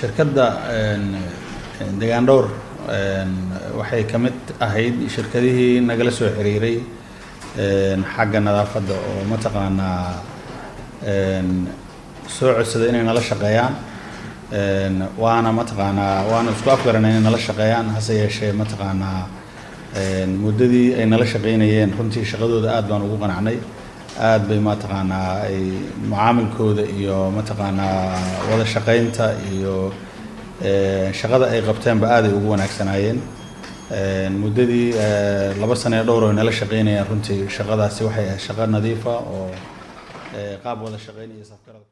shirkadda deegaan dhowr waxay ka mid ahayd shirkadihii nagala soo xiriiray xagga nadaafadda oo mataqaanaa soo codsaday inay nala shaqeeyaan waana mataqaanaa waana isku afgaranay inay nala shaqeeyaan hase yeeshee mataqaanaa muddadii ay nala shaqeynayeen runtii shaqadooda aad baan ugu qanacnay aad bay mataqaanaa ay mucaamilkooda iyo mataqaanaa wada shaqeynta iyo shaqada ay qabteenba aad ay ugu wanaagsanaayeen muddadii 2 sano ee dhowr oo nala shaqeynayeen runtii shaqadaasi waxay ahayd shaqo nadiif ah oo qaab wada shaqeyn iyo safgarad